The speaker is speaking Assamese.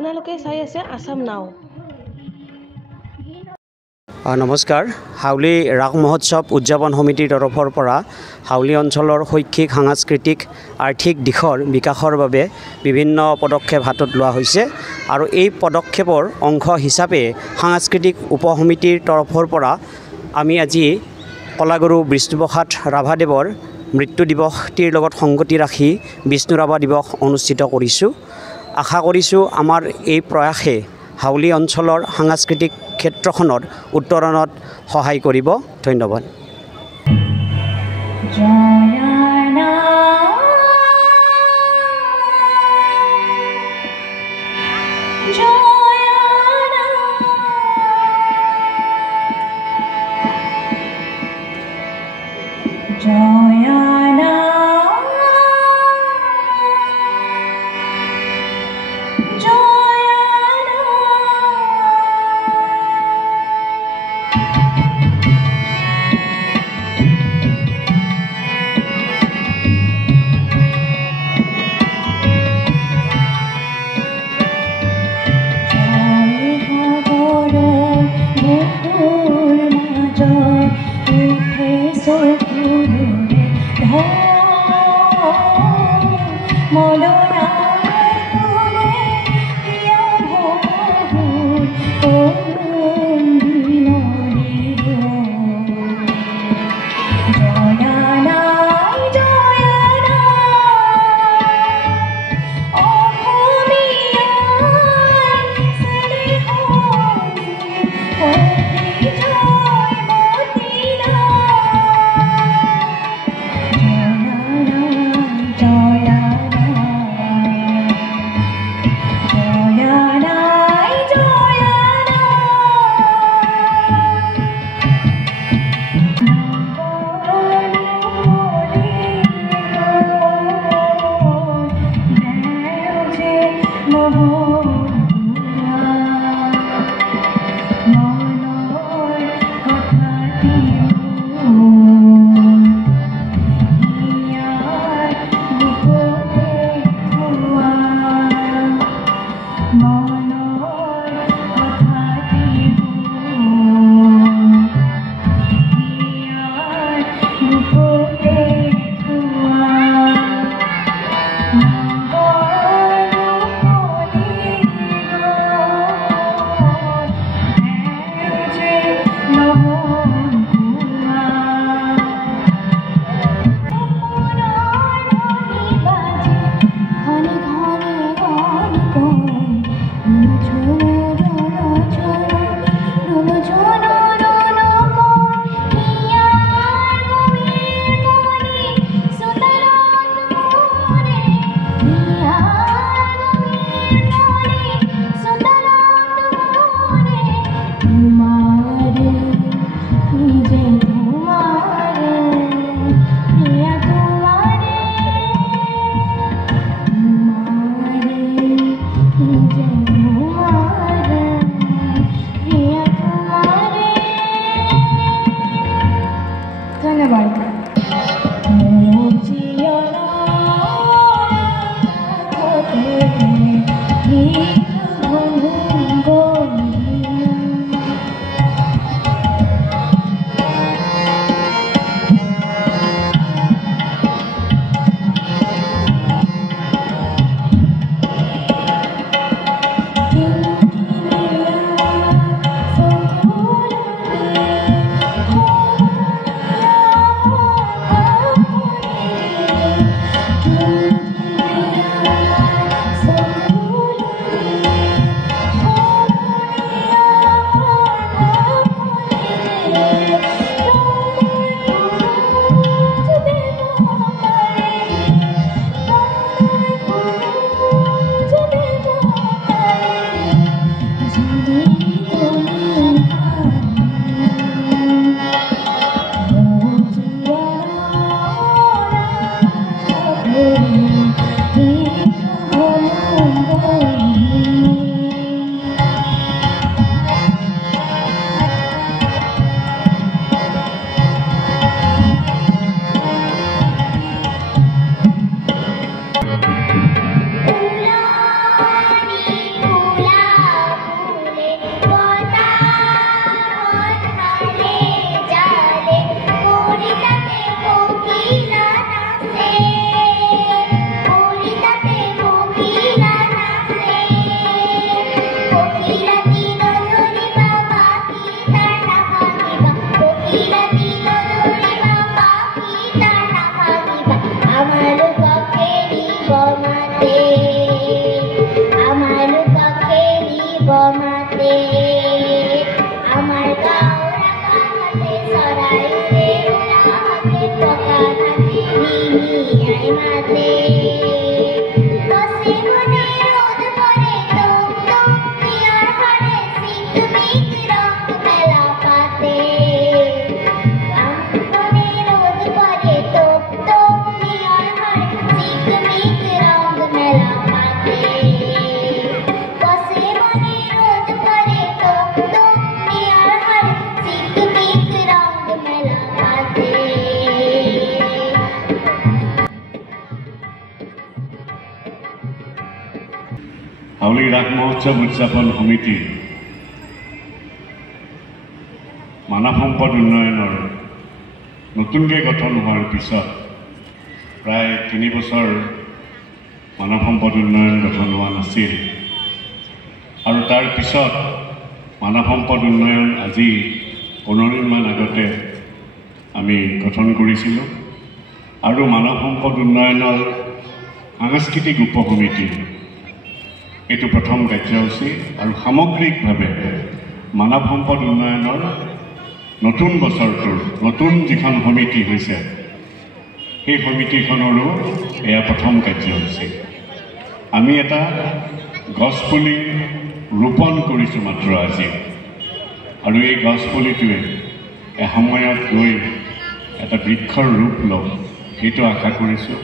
আপোনালোকে চাই আছে আসাম নাও। নমস্কাৰ, হাউলি ৰাস মহোৎসৱ উদযাপন সমিতিৰ তৰফৰ পৰা হাউলি অঞ্চলৰ শৈক্ষিক সাংস্কৃতিক আৰ্থিক দিশৰ বিকাশৰ বাবে বিভিন্ন পদক্ষেপ হাতত লোৱা হৈছে আৰু এই পদক্ষেপৰ অংশ হিচাপে সাংস্কৃতিক উপসমিতিৰ তৰফৰ পৰা আমি আজি কলাগুৰু বিষ্ণুপ্ৰসাদ ৰাভাদেৱৰ মৃত্যু দিৱসটিৰ লগত সংগতি ৰাখি বিষ্ণু ৰাভা দিৱস অনুষ্ঠিত কৰিছোঁ। আশা কৰিছোঁ আমাৰ এই প্ৰয়াসে হাউলি অঞ্চলৰ সাংস্কৃতিক ক্ষেত্ৰখনৰ উত্তৰণত সহায় কৰিব। ধন্যবাদ। হাউলি ৰাস মহোৎসৱ উদযাপন সমিতিৰ মানৱ সম্পদ উন্নয়নৰ নতুনকৈ গঠন হোৱাৰ পিছত প্ৰায় 3 বছৰ মানৱ সম্পদ উন্নয়ন গঠন হোৱা নাছিল আৰু তাৰ পিছত মানৱ সম্পদ উন্নয়ন আজি 15 দিনমান আগতে আমি গঠন কৰিছিলোঁ আৰু মানৱ সম্পদ উন্নয়নৰ সাংস্কৃতিক উপসমিতি এইটো প্ৰথম কাৰ্যসূচী আৰু সামগ্ৰিকভাৱে মানৱ সম্পদ উন্নয়নৰ নতুন বছৰটোৰ নতুন যিখন সমিতি হৈছে সেই সমিতিখনৰো এয়া প্ৰথম কাৰ্যসূচী আমি এটা গছপুলি ৰোপণ কৰিছোঁ মাত্ৰ আজি আৰু এই গছপুলিটোৱে এসময়ত গৈ এটা বৃক্ষৰ ৰূপ লওক সেইটো আশা কৰিছোঁ